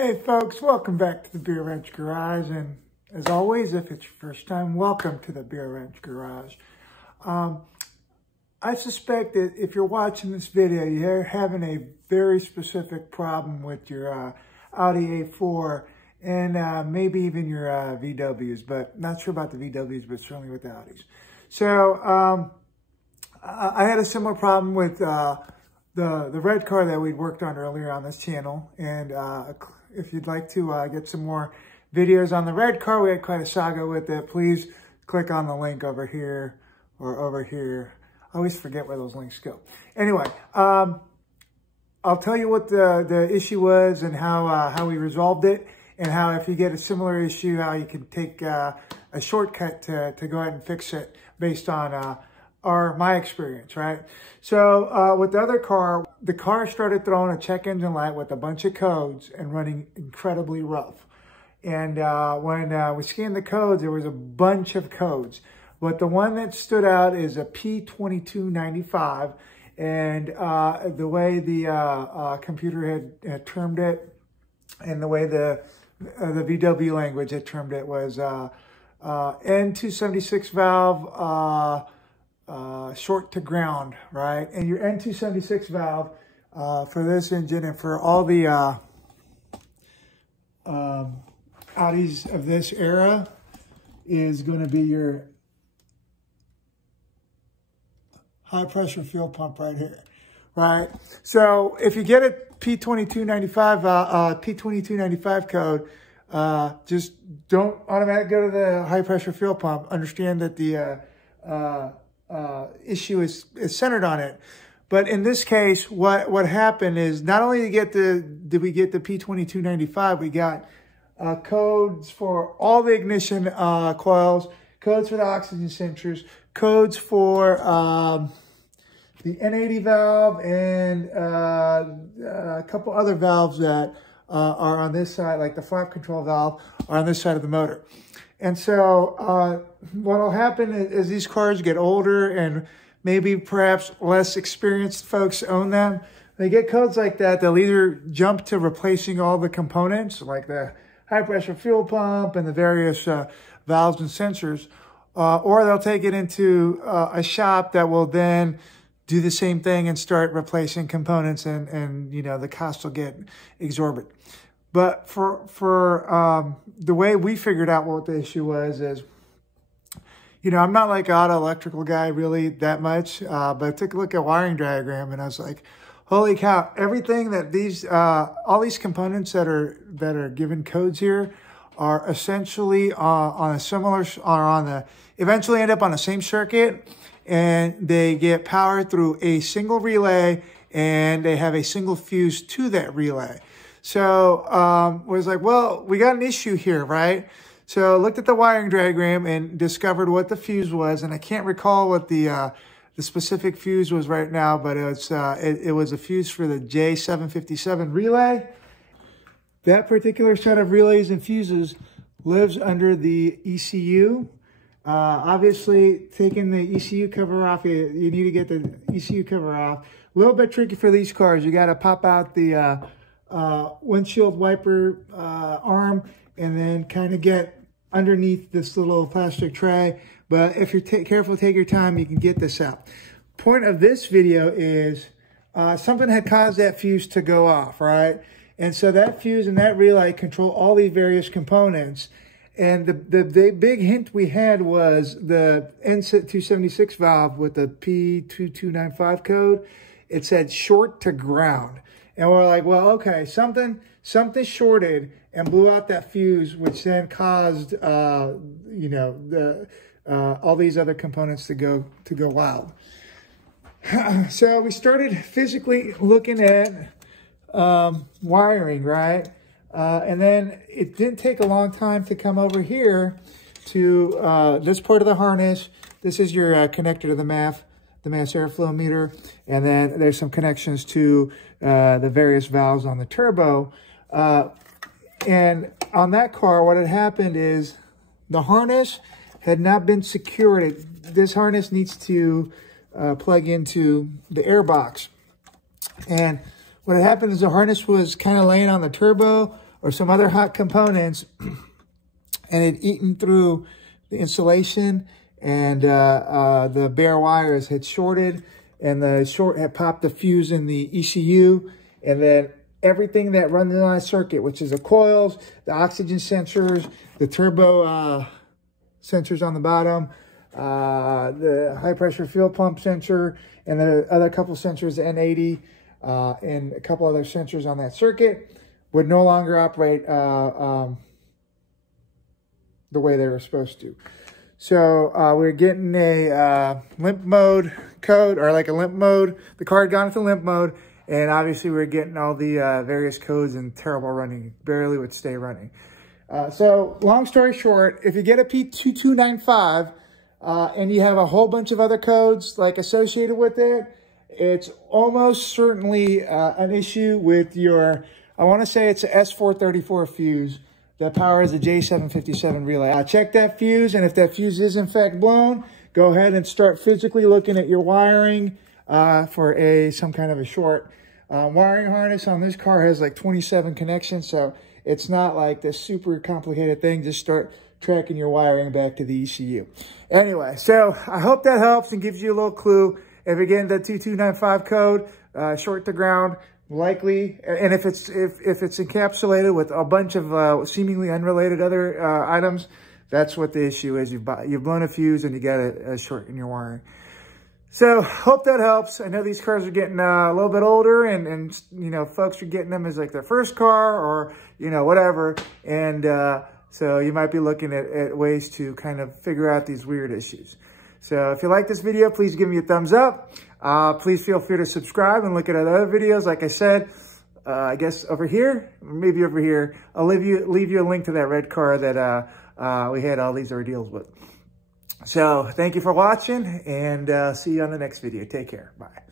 Hey folks, welcome back to the Beer Wrench Garage, and as always, if it's your first time, welcome to the Beer Wrench Garage. I suspect that if you're watching this video, you're having a very specific problem with your Audi A4 and maybe even your VWs, but not sure about the VWs, but certainly with the Audis. So I had a similar problem with the red car that we'd worked on earlier on this channel, and if you'd like to get some more videos on the red car, we had quite a saga with it. Please click on the link over here or over here. I always forget where those links go. Anyway, I'll tell you what the issue was and how we resolved it, and how if you get a similar issue, how you can take a shortcut to go ahead and fix it based on my experience, right? So with the other car, the car started throwing a check engine light with a bunch of codes and running incredibly rough. And when we scanned the codes, there was a bunch of codes. But the one that stood out is a P2295. And the way the computer had termed it, and the way the VW language had termed it, was N276 valve, short to ground, right? And your N276 valve for this engine and for all the Audis of this era is going to be your high pressure fuel pump right here, right? So if you get a P2295 code, just don't automatically go to the high pressure fuel pump. Understand that the issue is centered on it. But in this case, what happened is not only did we get the P2295, we got codes for all the ignition coils, codes for the oxygen sensors, codes for the N80 valve, and a couple other valves that are on this side, like the flap control valve, are on this side of the motor. And so what will happen is these cars get older and maybe perhaps less experienced folks own them. They get codes like that, they'll either jump to replacing all the components, like the high pressure fuel pump and the various valves and sensors, or they'll take it into a shop that will then do the same thing and start replacing components, and you know, the cost will get exorbitant. But for the way we figured out what the issue was is, you know, I'm not like an auto electrical guy really that much, but I took a look at wiring diagram and I was like, holy cow, everything that these, all these components that are given codes here are essentially on a similar, eventually end up on the same circuit, and they get power through a single relay, and they have a single fuse to that relay. So was like, well, we got an issue here, right? So I looked at the wiring diagram and discovered what the fuse was, and I can't recall what the specific fuse was right now, but it was a fuse for the J757 relay. That particular set of relays and fuses lives under the ECU. Obviously, taking the ECU cover off, you need to get the ECU cover off. A little bit tricky for these cars. You got to pop out the windshield wiper arm and then kind of get underneath this little plastic tray. But if you're careful, take your time, you can get this out. Point of this video is something had caused that fuse to go off, right? And so that fuse and that relay control all these various components. And the big hint we had was the N276 valve with the P2295 code. It said short to ground. And we're like, well, okay, something shorted and blew out that fuse, which then caused, you know, all these other components to go wild. So we started physically looking at wiring, right? And then it didn't take a long time to come over here to this part of the harness. This is your connector to the mass airflow meter. And then there's some connections to the various valves on the turbo. And on that car, what had happened is the harness had not been secured. This harness needs to plug into the air box. And what had happened is the harness was kind of laying on the turbo or some other hot components, and it eaten through the insulation, and the bare wires had shorted, and the short had popped the fuse in the ECU, and then everything that runs on a circuit, which is the coils, the oxygen sensors, the turbo sensors on the bottom, the high pressure fuel pump sensor, and the other couple sensors, the N80, and a couple other sensors on that circuit, would no longer operate the way they were supposed to. So we're getting a limp mode code, or like a limp mode. The car had gone into limp mode, and obviously we're getting all the various codes and terrible running, barely would stay running. So long story short, if you get a P2295 and you have a whole bunch of other codes like associated with it, it's almost certainly an issue with your, I want to say it's a S434 fuse that powers the J757 relay. Check that fuse, and if that fuse is in fact blown, go ahead and start physically looking at your wiring for some kind of a short. Wiring harness on this car has like 27 connections, so it's not like this super complicated thing. Just start tracking your wiring back to the ECU. Anyway, so I hope that helps and gives you a little clue. If again, the 2295 code, short to ground, likely, and if it's encapsulated with a bunch of seemingly unrelated other items, that's what the issue is. You've blown a fuse and you got a short in your wiring. So hope that helps. I know these cars are getting a little bit older, and you know, folks are getting them as like their first car, or you know, whatever, and so you might be looking at ways to kind of figure out these weird issues. So if you like this video, please give me a thumbs up. Please feel free to subscribe and look at other videos. Like I said, I guess over here, maybe over here, I'll leave you a link to that red car that we had all these ordeals with. So thank you for watching, and see you on the next video. Take care. Bye.